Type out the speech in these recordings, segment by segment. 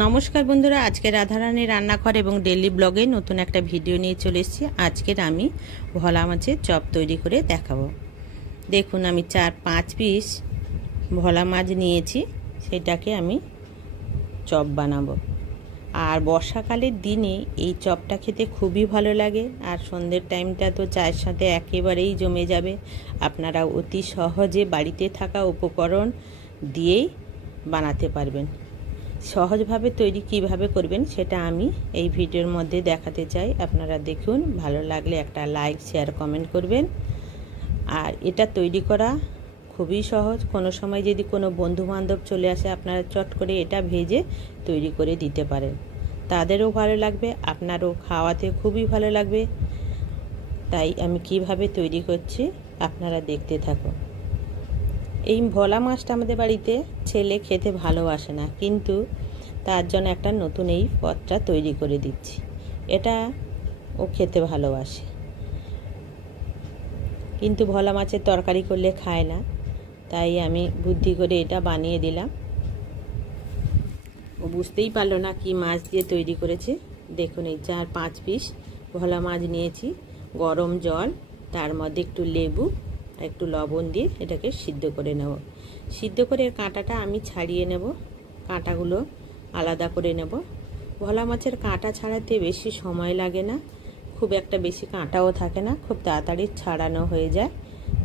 নমস্কার বন্ধুরা, আজকে রাধারানী রান্নাঘর এবং ডেইলি ব্লগে নতুন একটা ভিডিও নিয়ে চলে এসেছি। আজকের আমি ভোলা মাছের চপ তৈরি করে দেখাবো। দেখুন, আমি 4-5 পিস ভোলা মাছ নিয়েছি, সেটাকে আমি চপ বানাবো। আর বর্ষাকালের দিনে এই চপটা খেতে খুবই ভালো লাগে, আর সন্ধ্যের টাইমটা তো চায়ের সাথে একেবারেই জমে যাবে। আপনারা অতি সহজে বাড়িতে থাকা উপকরণ দিয়েই বানাতে পারবেন। সহজভাবে তৈরি কিভাবে করবেন সেটা আমি এই ভিডিওর মধ্যে দেখাতে চাই। আপনারা দেখুন, ভালো লাগলে একটা লাইক, শেয়ার, কমেন্ট করবেন। আর এটা তৈরি করা খুবই সহজ। কোনো সময় যদি কোনো বন্ধু বান্ধব চলে আসে, আপনারা চট করে এটা ভেজে তৈরি করে দিতে পারেন, তাদেরও ভালো লাগবে, আপনারও খাওয়াতে খুবই ভালো লাগবে। তাই আমি কিভাবে তৈরি করছি আপনারা দেখতে থাকুন। এই ভোলা মাছটা আমাদের বাড়িতে ছেলে খেতে ভালোবাসে না, কিন্তু তার জন্য একটা নতুন এই পদটা তৈরি করে দিচ্ছি। এটা ও খেতে ভালোবাসে, কিন্তু ভোলা মাছের তরকারি করলে খায় না, তাই আমি বুদ্ধি করে এটা বানিয়ে দিলাম। ও বুঝতেই পারলো না কি মাছ দিয়ে তৈরি করেছে। দেখুন, এই 4-5 পিস ভোলা মাছ নিয়েছি। গরম জল, তার মধ্যে একটু লেবু, একটু লবণ দিয়ে এটাকে সিদ্ধ করে নেব। সিদ্ধ করে কাঁটাটা আমি ছাড়িয়ে নেব, কাঁটাগুলো আলাদা করে নেব। ভোলা মাছের কাঁটা ছাড়াতে বেশি সময় লাগে না, খুব একটা বেশি কাঁটাও থাকে না, খুব তাড়াতাড়ি ছাড়ানো হয়ে যায়।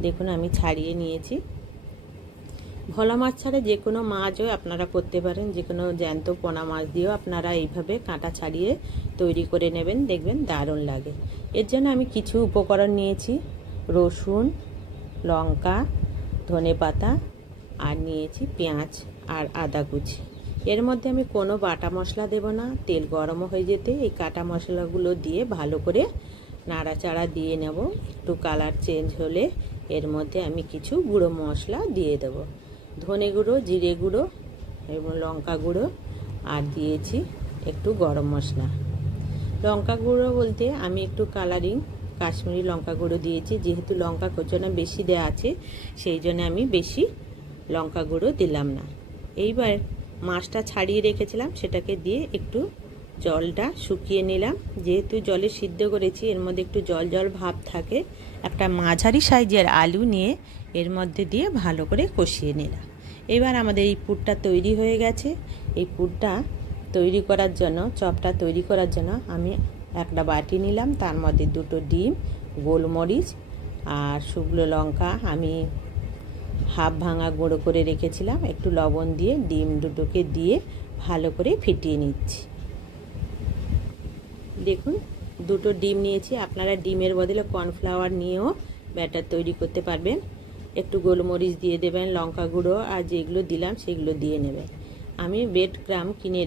দেখুন, আমি ছাড়িয়ে নিয়েছি। ভোলা মাছ ছাড়া যে কোনো মাছও আপনারা করতে পারেন, যে কোনো জ্যান্ত পোনা মাছ দিয়েও আপনারা এইভাবে কাঁটা ছাড়িয়ে তৈরি করে নেবেন, দেখবেন দারুণ লাগে। এর জন্য আমি কিছু উপকরণ নিয়েছি: রসুন, লঙ্কা, ধনেপাতা, আর নিয়েছি পেঁয়াজ আর আদা কুচি। এর মধ্যে আমি কোনো বাটা মশলা দেব না। তেল গরম হয়ে যেতে এই কাটা মশলাগুলো দিয়ে ভালো করে নাড়াচাড়া দিয়ে নেব। একটু কালার চেঞ্জ হলে এর মধ্যে আমি কিছু গুঁড়ো মশলা দিয়ে দেব: ধনে গুঁড়ো, জিরে গুঁড়ো এবং লঙ্কা গুঁড়ো, আর দিয়েছি একটু গরম মশলা। লঙ্কা গুঁড়ো বলতে আমি একটু কালারিং কাশ্মীরি লঙ্কা গুঁড়ো দিয়েছি, যেহেতু লঙ্কা কোচনা বেশি দেওয়া আছে, সেই জন্য আমি বেশি লঙ্কা গুঁড়ো দিলাম না। এইবার মাছটা ছাড়িয়ে রেখেছিলাম, সেটাকে দিয়ে একটু জলটা শুকিয়ে নিলাম। যেহেতু জলে সিদ্ধ করেছি, এর মধ্যে একটু জল জল ভাব থাকে। একটা মাঝারি সাইজের আলু নিয়ে এর মধ্যে দিয়ে ভালো করে কষিয়ে নিলাম। এবার আমাদের এই পুরটা তৈরি হয়ে গেছে। এই পুরটা তৈরি করার জন্য, চপটা তৈরি করার জন্য আমি একটা বাটি নিলাম, তার মধ্যে 2টো ডিম, গোলমরিচ আর শুকনো লঙ্কা আমি হাফ ভাঙা গুঁড়ো করে রেখেছিলাম, একটু লবণ দিয়ে ডিম দুটোকে দিয়ে ভালো করে ফিটিয়ে নিচ্ছি। দেখুন, 2টো ডিম নিয়েছি। আপনারা ডিমের বদলে কর্নফ্লাওয়ার নিয়েও ব্যাটার তৈরি করতে পারবেন। একটু গোলমরিচ দিয়ে দেবেন, লঙ্কা গুঁড়ো আর যেগুলো দিলাম সেগুলো দিয়ে নেবেন। আমি ব্রেড ক্রাম্ব কিনে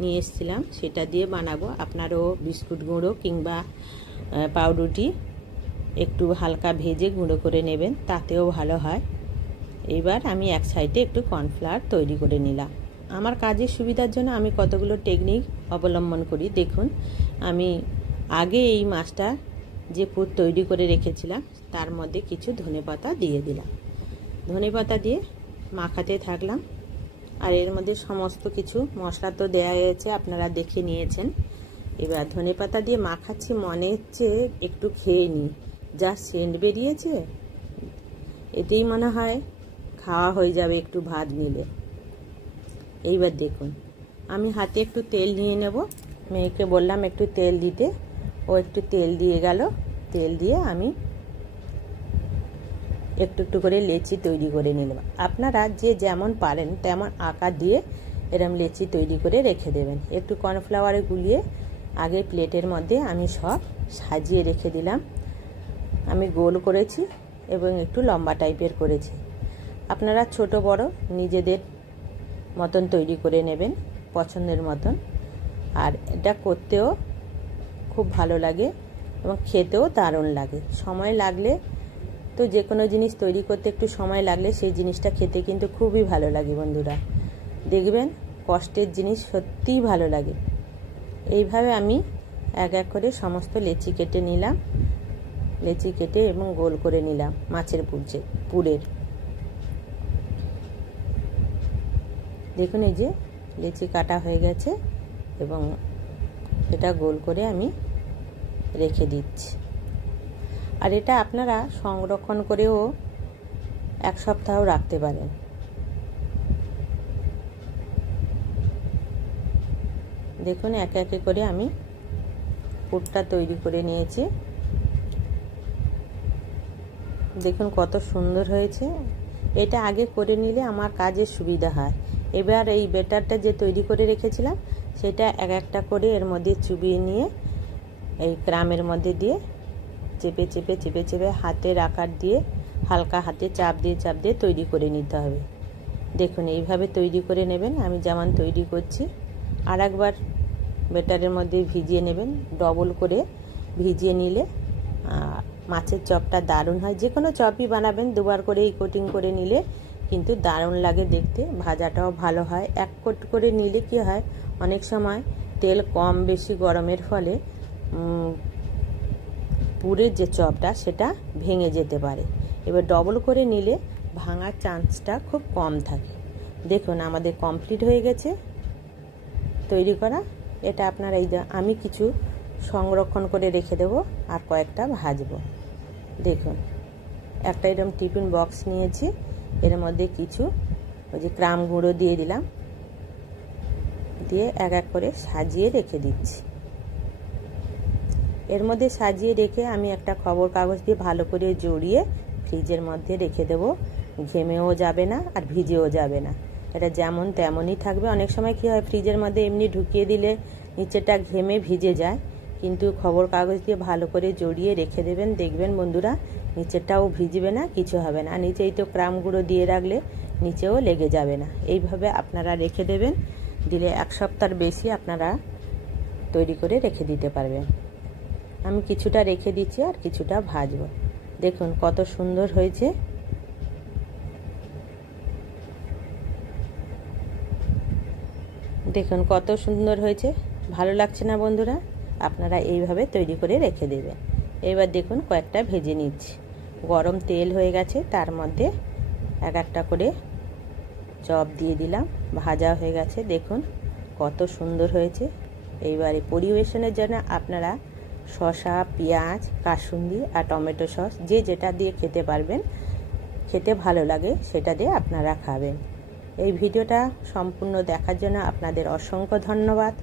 নিয়ে এসেছিলাম, সেটা দিয়ে বানাবো। আপনারাও বিস্কুট গুঁড়ো কিংবা পাউরুটি একটু হালকা ভেজে গুঁড়ো করে নেবেন, তাতেও ভালো হয়। এবার আমি এক সাইডে একটু কর্নফ্লাওয়ার তৈরি করে নিলাম। আমার কাজের সুবিধার জন্য আমি কতগুলো টেকনিক অবলম্বন করি। দেখুন, আমি আগে এই মাছটা যে পুর তৈরি করে রেখেছিলাম, তার মধ্যে কিছু ধনেপাতা দিয়ে দিলাম। ধনেপাতা দিয়ে মাখাতে থাকলাম। আর এর মধ্যে সমস্ত কিছু মশলা তো দেওয়া হয়েছে, আপনারা দেখে নিয়েছেন। এবার ধনেপাতা দিয়ে মাখাচ্ছি, মনে হচ্ছে একটু খেয়ে নিই, যা সেন্ট বেরিয়েছে, এতেই মনে হয় খাওয়া হয়ে যাবে একটু ভাত নিলে। এইবার দেখুন, আমি হাতে একটু তেল নিয়ে নেব। মেয়েকে বললাম একটু তেল দিতে, ও একটু তেল দিয়ে গেল। তেল দিয়ে আমি একটু একটু করে লেচি তৈরি করে নিলাম। আপনারা যে যেমন পারেন তেমন আকার দিয়ে এরম লেচি তৈরি করে রেখে দেবেন। একটু কর্নফ্লাওয়ারে গুলিয়ে আগে প্লেটের মধ্যে আমি সব সাজিয়ে রেখে দিলাম। আমি গোল করেছি এবং একটু লম্বা টাইপের করেছি। আপনারা ছোট বড় নিজেদের মতন তৈরি করে নেবেন, পছন্দের মতন। আর এটা করতেও খুব ভালো লাগে এবং খেতেও দারুণ লাগে। সময় লাগলে তো যে কোনো জিনিস তৈরি করতে একটু সময় লাগলে সেই জিনিসটা খেতে কিন্তু খুবই ভালো লাগে বন্ধুরা। দেখবেন কষ্টের জিনিস সত্যিই ভালো লাগে। এইভাবে আমি এক এক করে সমস্ত লেচি কেটে নিলাম। লেচি কেটে এবং গোল করে নিলাম মাছের পুরের। দেখুন, এই যে লিচি কাটা হয়ে গেছে এবং এটা গোল করে আমি রেখে দিচ্ছি। আর এটা আপনারা সংরক্ষণ করেও 1 সপ্তাহ রাখতে পারেন। দেখুন একে একে করে আমি পুরটা তৈরি করে নিয়েছি। দেখুন কত সুন্দর হয়েছে। এটা আগে করে নিলে আমার কাজের সুবিধা হয়। এবার এই ব্যাটারটা যে তৈরি করে রেখেছিলাম সেটা এক একটা করে এর মধ্যে চুবিয়ে নিয়ে এই ক্রামের মধ্যে দিয়ে চেপে চেপে চেপে চেপে হাতের আকার দিয়ে হালকা হাতে চাপ দিয়ে তৈরি করে নিতে হবে। দেখুন এইভাবে তৈরি করে নেবেন, আমি যেমন তৈরি করছি। আর একবার ব্যাটারের মধ্যে ভিজিয়ে নেবেন, ডবল করে ভিজিয়ে নিলে মাছের চপটা দারুণ হয়। যে কোনো চপই বানাবেন দুবার করে এই কোটিং করে নিলে কিন্তু দারুণ লাগে দেখতে, ভাজাটাও ভালো হয়। 1 কোট করে নিলে কি হয়, অনেক সময় তেল কম বেশি গরমের ফলে পুরের যে চপটা সেটা ভেঙে যেতে পারে। এবার ডবল করে নিলে ভাঙার চান্সটা খুব কম থাকে। দেখুন আমাদের কমপ্লিট হয়ে গেছে তৈরি করা। এটা আপনারা আমি কিছু সংরক্ষণ করে রেখে দেব আর কয়েকটা ভাজবো। দেখুন একটা এরকম টিফিন বক্স নিয়েছি, এর মধ্যে কিছু ওই যে ক্রাম গুঁড়ো দিয়ে দিলাম, দিয়ে এক এক করে সাজিয়ে রেখে দিচ্ছি। এর মধ্যে সাজিয়ে রেখে আমি একটা খবর কাগজ দিয়ে ভালো করে জড়িয়ে ফ্রিজের মধ্যে রেখে দেব। ঘেমেও যাবে না আর ভিজেও যাবে না, এটা যেমন তেমনই থাকবে। অনেক সময় কি হয়, ফ্রিজের মধ্যে এমনি ঢুকিয়ে দিলে নিচেটা ঘেমে ভিজে যায়, কিন্তু খবর কাগজ দিয়ে ভালো করে জড়িয়ে রেখে দেবেন। দেখবেন বন্ধুরা নিচেরটাও ভিজবে না, কিছু হবে না। নিচেই তো ক্রাম গুঁড়ো দিয়ে রাখলে নিচেও লেগে যাবে না। এইভাবে আপনারা রেখে দেবেন, দিলে 1 সপ্তাহের বেশি আপনারা তৈরি করে রেখে দিতে পারবেন। আমি কিছুটা রেখে দিচ্ছি আর কিছুটা ভাজবো। দেখুন কত সুন্দর হয়েছে। দেখুন কত সুন্দর হয়েছে, ভালো লাগছে না বন্ধুরা? আপনারা এইভাবে তৈরি করে রেখে দেবেন। এবার দেখুন কয়েকটা ভেজে নিচ্ছি। গরম তেল হয়ে গেছে, তার মধ্যে এক একটা করে চপ দিয়ে দিলাম, ভাজা হয়ে গেছে। দেখুন কত সুন্দর হয়েছে। এইবারে পরিবেশনের জন্য আপনারা শসা, পেঁয়াজ, কাসুন্দি আর টমেটো সস যে যেটা দিয়ে খেতে পারবেন, খেতে ভালো লাগে সেটা দিয়ে আপনারা খাবেন। এই ভিডিওটা সম্পূর্ণ দেখার জন্য আপনাদের অসংখ্য ধন্যবাদ।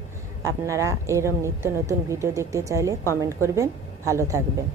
আপনারা এরকম নিত্য নতুন ভিডিও দেখতে চাইলে কমেন্ট করবেন। ভালো থাকবেন।